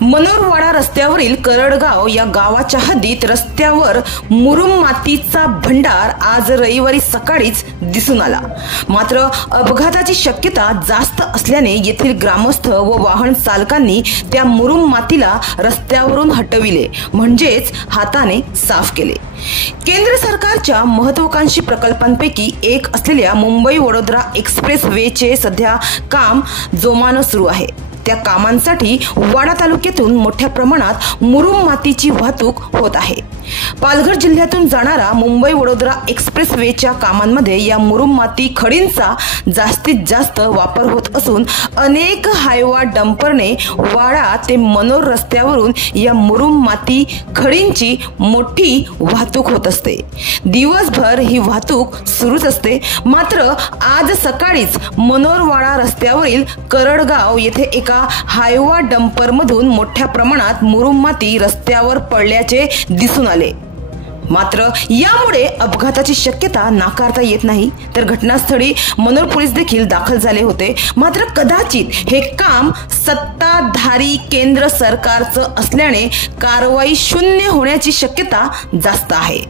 मनोरवाडा रस्त्यावरील करडगाव या गावाच्या हद्दीत रस्त्यावर मुरुम मातीचा भंडार आज रविवारी सकाळीच दिसून आला। मात्र अपघाताची शक्यता जास्त असल्याने येथील ग्रामस्थ व वाहन चालकांनी त्या मुरुम मातीला रस्त्यावरून हटविले, म्हणजेच हाताने साफ केले। केंद्र सरकारच्या महत्त्वाकांक्षी प्रकल्पांपैकी एक असलेल्या मुंबई वडोदरा एक्सप्रेस वेचे सध्या काम जोमाने सुरू आहे। त्या कामांसाठी वाडा तालुक्यातून मोठ्या प्रमाणात मुरुम मातीची वाहतूक होत आहे। पालघर जिल्ह्यातून जाणारा मुंबई वडोदरा एक्सप्रेस वेच्या कामांमध्ये या मुरुम माती खडींचा जास्तीत जास्त वापर होत असून अनेक हायवा डंपरने वाडा ते मनोर रस्त्यावरून या मुरुम माती खडींची मोठी वाहतूक होत असते। दिवसभर ही वाहतूक सुरूच असते। मात्र आज सकाळीच मनोरवाडा रस्त्यावरील करडगाव येथे एका हायवा डंपर मधून मोठ्या प्रमाणात मुरुम माती रस्त्यावर पडल्याचे दिसून आले। मात्र यामुळे अपघाताची शक्यता नाकारता येत नाही। तर घटनास्थळी मनोर पोलीस देखील दाखल झाले होते। मात्र कदाचित हे काम सत्ताधारी केंद्र सरकारचं असल्याने कारवाई शून्य होण्याची शक्यता जास्त आहे।